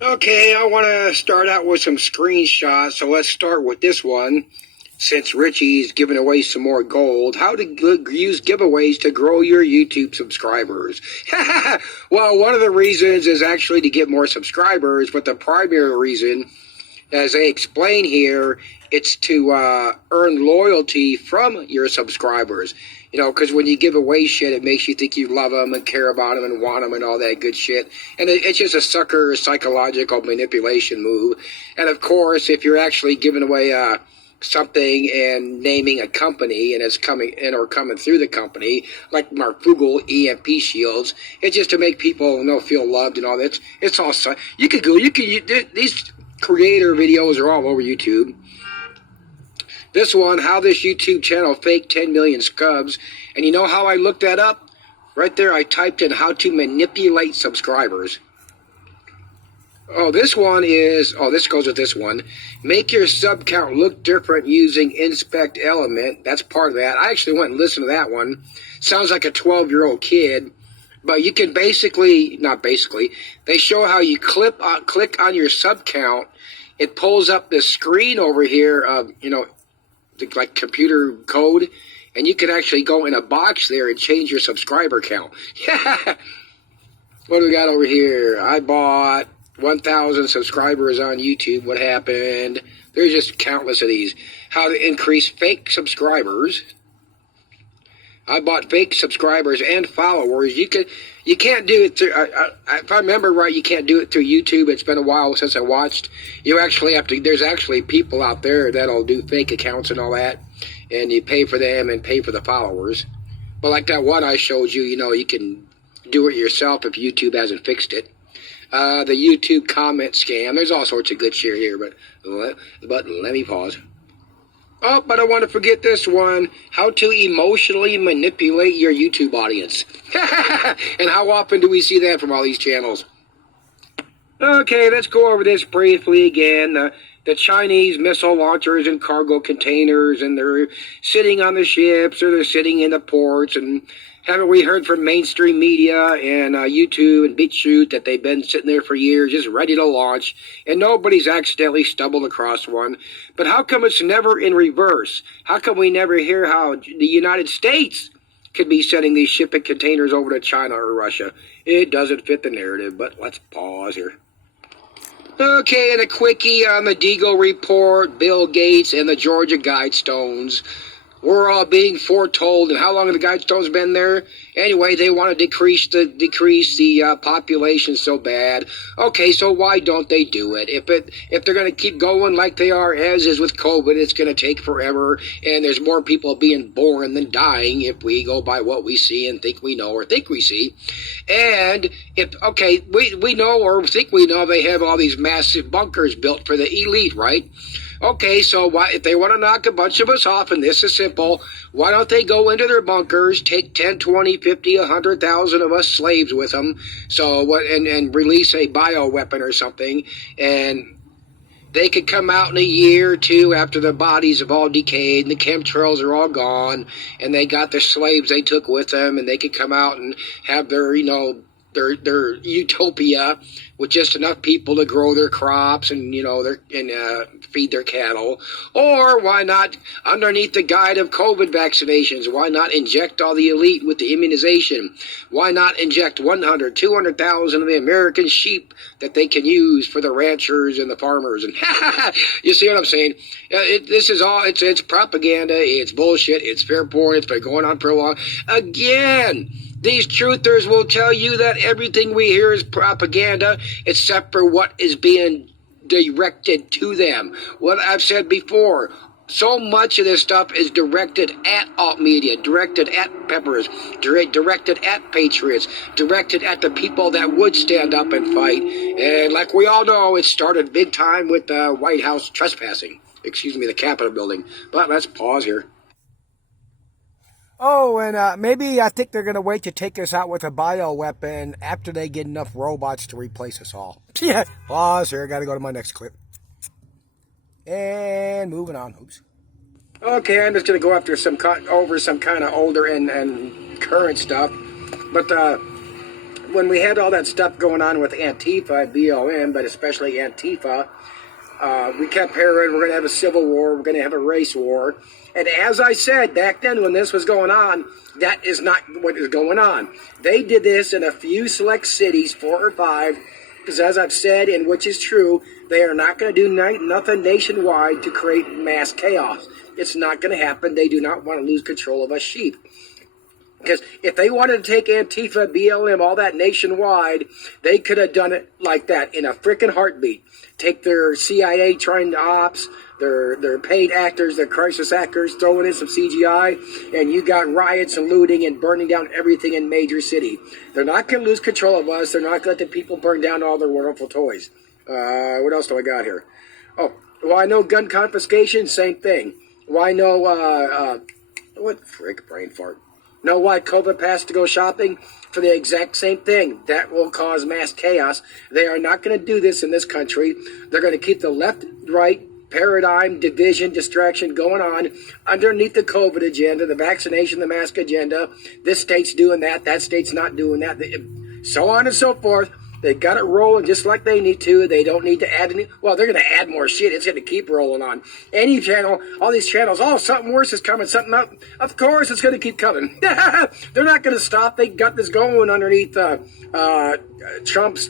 Okay, I want to start out with some screenshots, so let's start with this one. Since Richie's giving away some more gold, how to use giveaways to grow your YouTube subscribers. Well, one of the reasons is actually to get more subscribers, but the primary reason, as they explain here, it's to earn loyalty from your subscribers. You know, because when you give away shit, it makes you think you love them and care about them and want them and all that good shit. And it's just a sucker psychological manipulation move. And of course, if you're actually giving away something and naming a company and it's coming in or coming through the company, like Marfugal EMP shields, it's just to make people feel loved and all that. It's all you could go. These creator videos are all over YouTube. This one, how this YouTube channel faked 10 million subs. And you know how I looked that up? Right there, I typed in how to manipulate subscribers. Oh, this one is, this goes with this one. Make your sub count look different using Inspect Element. That's part of that. I actually went and listened to that one. Sounds like a 12-year-old kid. But you can they show how you click on your sub count. It pulls up the screen over here of, like computer code, and you can actually go in a box there and change your subscriber count. What do we got over here? I bought 1,000 subscribers on YouTube. What happened? There's just countless of these. How to increase fake subscribers. I bought fake subscribers and followers. You can't do it through, if I remember right, you can't do it through YouTube. It's been a while since I watched. You actually have to, there's actually people out there that'll do fake accounts and all that, and you pay for them and pay for the followers. But like that one I showed you, you can do it yourself if YouTube hasn't fixed it. The YouTube comment scam, there's all sorts of good shit here, but let me pause. Oh, but I want to forget this one. How to emotionally manipulate your YouTube audience. And how often do we see that from all these channels? Okay, let's go over this briefly again. The Chinese missile launchers and cargo containers, and they're sitting on the ships, or they're sitting in the ports, and haven't we heard from mainstream media and YouTube and BitChute that they've been sitting there for years just ready to launch, and nobody's accidentally stumbled across one? But how come it's never in reverse? How come we never hear how the United States could be sending these shipping containers over to China or Russia? It doesn't fit the narrative, but let's pause here. Okay, and a quickie on the Deagle report, Bill Gates, and the Georgia Guidestones. We're all being foretold, and how long have the Guidestones been there? Anyway, they want to decrease the population so bad. Okay, so why don't they do it? If they're going to keep going like they are, as is with COVID, it's going to take forever, and there's more people being born than dying if we go by what we see and think we know or think we see. And we know or think we know they have all these massive bunkers built for the elite, right? Okay, so if they want to knock a bunch of us off, and this is simple, why don't they go into their bunkers, take 10, 20, 50, 100,000 of us slaves with them, and release a bioweapon or something, and they could come out in a year or two after the bodies have all decayed and the chemtrails are all gone, and they got the slaves they took with them, and they could come out and have their utopia with just enough people to grow their crops and feed their cattle. Or why not, underneath the guide of COVID vaccinations, why not inject all the elite with the immunization? Why not inject 100, 200,000 of the American sheep that they can use for the ranchers and the farmers? And you see what I'm saying? This is all, it's propaganda, it's bullshit, it's fair porn, it's been going on for a long. Again, these truthers will tell you that everything we hear is propaganda, except for what is being directed to them. What I've said before, so much of this stuff is directed at alt media, directed at peppers, directed at patriots, directed at the people that would stand up and fight. And like we all know, it started big time with the White House trespassing. The Capitol building. But let's pause here. Oh, and maybe I think they're going to wait to take us out with a bioweapon after they get enough robots to replace us all. Yeah, pause here. Got to go to my next clip. And moving on. Oops. Okay, I'm just going to go after over some kind of older and current stuff. But when we had all that stuff going on with Antifa, BLM, but especially Antifa, we kept hearing we're going to have a civil war, we're going to have a race war. And as I said back then when this was going on, that is not what is going on. They did this in a few select cities, 4 or 5, because as I've said, and which is true, they are not going to do nothing nationwide to create mass chaos. It's not going to happen. They do not want to lose control of us sheep. Because if they wanted to take Antifa, BLM, all that nationwide, they could have done it like that in a freaking heartbeat. Take their CIA trained ops, their paid actors, their crisis actors, throwing in some CGI, and you got riots and looting and burning down everything in major city. They're not going to lose control of us. They're not going to let the people burn down all their wonderful toys. What else do I got here? Oh, well, I know gun confiscation, same thing. Well, I know, what frick, brain fart. Know why COVID Pass to go shopping? For the exact same thing. That will cause mass chaos. They are not going to do this in this country. They're going to keep the left-right paradigm, division, distraction going on underneath the COVID agenda, the vaccination, the mask agenda. This state's doing that state's not doing that. So on and so forth. They got it rolling just like they need to. They don't need to add any. Well, they're going to add more shit. It's going to keep rolling on. Any channel, all these channels, oh, something worse is coming, something up. Of course, it's going to keep coming. They're not going to stop. They got this going underneath Trump's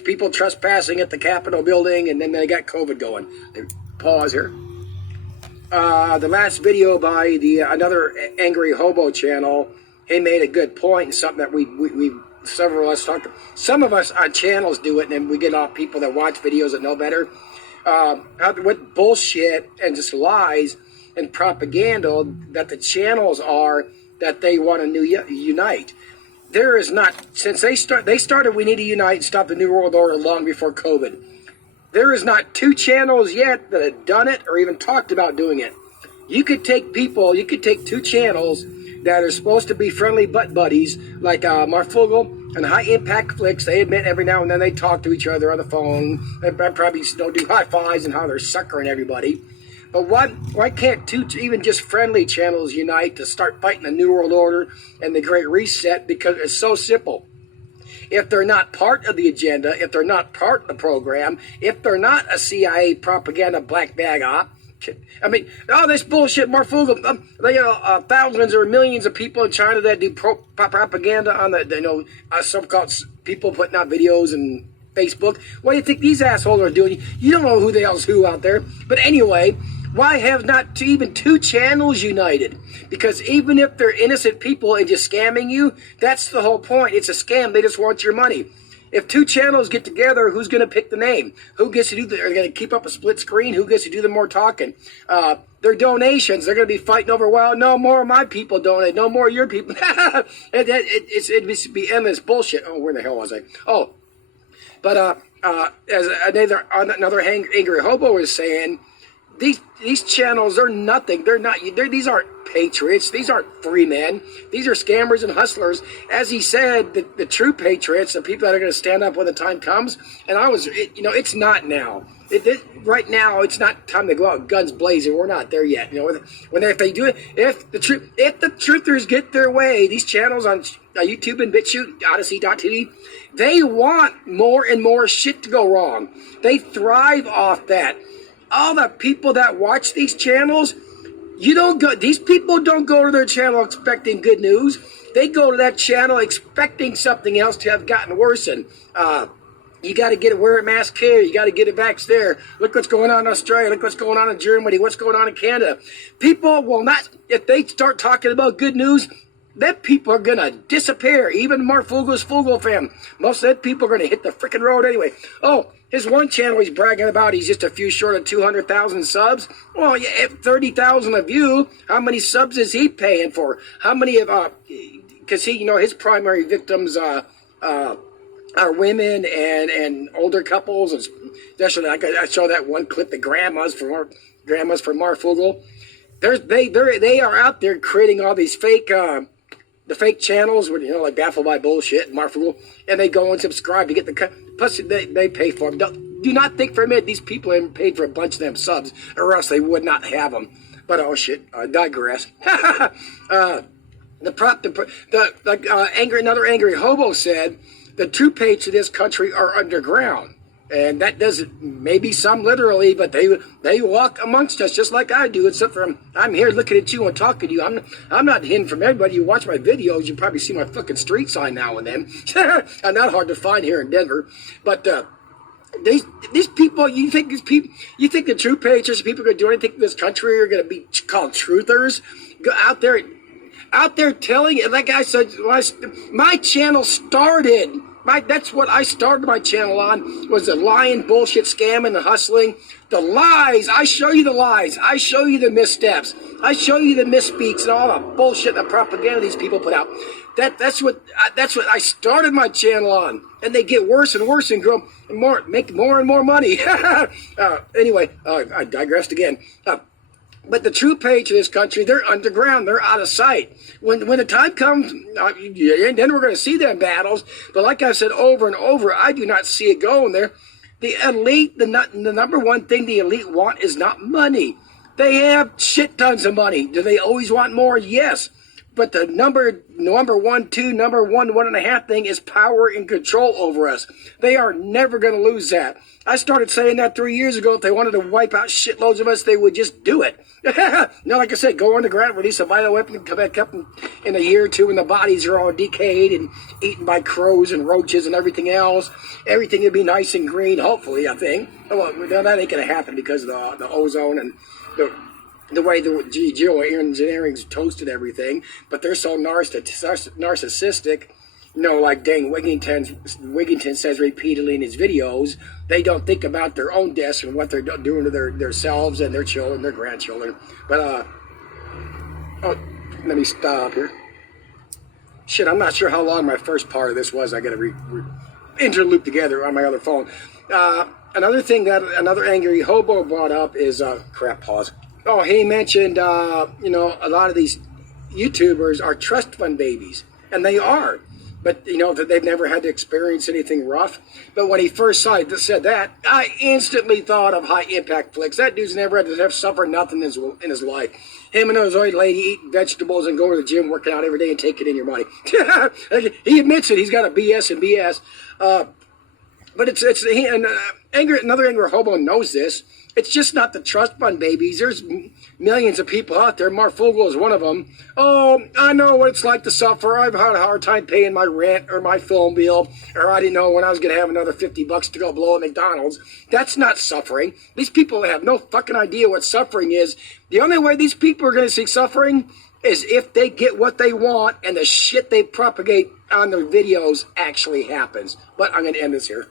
people trespassing at the Capitol building, and then they got COVID going. Pause here. The last video by another Angry Hobo channel, he made a good point, and something that we several of us talk. Some of us on channels do it, and then we get off people that watch videos that know better. What bullshit and just lies and propaganda that the channels are that they want to unite. There is not, since they started, we need to unite and stop the New World Order long before COVID. There is not 2 channels yet that have done it or even talked about doing it. You could take 2 channels that are supposed to be friendly butt buddies, like Marfugel and High Impact Flicks. They admit every now and then they talk to each other on the phone. They probably don't do high fives and how they're suckering everybody. But why can't 2 even just friendly channels unite to start fighting the New World Order and the Great Reset? Because it's so simple. If they're not part of the agenda, if they're not part of the program, if they're not a CIA propaganda black bag op, I mean, all this bullshit, Marfugel, thousands or millions of people in China that do propaganda on the, some-called people putting out videos and Facebook. What do you think these assholes are doing? You don't know who the hell's who out there. But anyway, why have not even 2 channels united? Because even if they're innocent people and just scamming you, that's the whole point. It's a scam. They just want your money. If 2 channels get together, who's going to pick the name? Who gets to do the, are going to keep up a split screen? Who gets to do the more talking? Their donations, they're going to be fighting over, well, no more of my people donate, no more of your people. It'd be endless bullshit. Oh, where the hell was I? Oh, but as another Angry Hobo is saying, these channels are nothing. These aren't patriots. These aren't free men. These are scammers and hustlers. As he said, the true patriots, the people that are going to stand up when the time comes. And it's not now. Right now, it's not time to go out guns blazing. We're not there yet. If they do it, if the truthers get their way, these channels on YouTube and BitChute, Odyssey.tv, they want more and more shit to go wrong. They thrive off that. All the people that watch these channels, these people don't go to their channel expecting good news. They go to that channel expecting something else to have gotten worse. And you got to wear a mask here. You got to get it back there. Look what's going on in Australia. Look what's going on in Germany. What's going on in Canada. People will not, if they start talking about good news, that people are going to disappear. Even Marfugel's Fugel fam. Most of that people are going to hit the freaking road anyway. Oh, his one channel he's bragging about, he's just a few short of 200,000 subs. Well, yeah, if 30,000 of you, how many subs is he paying for? How many of, because his primary victims are women and older couples. Especially, I saw that one clip, the grandmas from Marfugel. They are out there creating all these fake, the fake channels, where like Baffled by Bullshit and Marfugel, and they go and subscribe to get the. Plus, they pay for them. Do not think for a minute these people haven't paid for a bunch of them subs, or else they would not have them. But oh shit, I digress. Another angry hobo said, the true patriots of this country are underground. And that doesn't, maybe some literally, but they walk amongst us just like I do, except for I'm here looking at you and talking to you. I'm not hidden from everybody. You watch my videos, you probably see my fucking street sign now and then. I'm not hard to find here in Denver. But these people, you think the true patriots, people are going to do anything in this country are going to be called truthers? Go out there telling it. Like I said, my channel started. That's what I started my channel on, was the lying, bullshit, scamming, the hustling. The lies. I show you the lies. I show you the missteps. I show you the misspeaks and all the bullshit and the propaganda these people put out. That's what I started my channel on. And they get worse and worse and grow more, make more and more money. Anyway, I digressed again. But the true page of this country, they're underground. They're out of sight. When the time comes, and then we're going to see them battles. But like I've said over and over, I do not see it going there. The elite, the number one thing the elite want is not money. They have shit tons of money. Do they always want more? Yes. But the number one, 1.5 thing is power and control over us. They are never going to lose that. I started saying that 3 years ago. If they wanted to wipe out shitloads of us, they would just do it. Like I said, go underground, release a vital weapon, and come back up in a year or two when the bodies are all decayed and eaten by crows and roaches and everything else. Everything would be nice and green, hopefully, I think. Well, that ain't going to happen because of the ozone and the way the geoengineering's toasted everything, but they're so narcissistic, like Dane Wigington says repeatedly in his videos, they don't think about their own deaths and what they're doing to themselves and their children, their grandchildren. But, let me stop here. Shit, I'm not sure how long my first part of this was. I got to interloop together on my other phone. Another thing that another angry hobo brought up is, pause. Oh, he mentioned, a lot of these YouTubers are trust fund babies, and they are. But, that they've never had to experience anything rough. But when he first said that, I instantly thought of High Impact Flicks. That dude's never had to suffer nothing in his life. Him and his old lady eating vegetables and going to the gym, working out every day and taking in your money. He admits it. He's got a BS and BS. But another angry hobo knows this. It's just not the trust fund babies. There's millions of people out there. Mark Fogel is one of them. Oh, I know what it's like to suffer. I've had a hard time paying my rent or my phone bill, or I didn't know when I was going to have another $50 to go blow at McDonald's. That's not suffering. These people have no fucking idea what suffering is. The only way these people are going to see suffering is if they get what they want and the shit they propagate on their videos actually happens. But I'm going to end this here.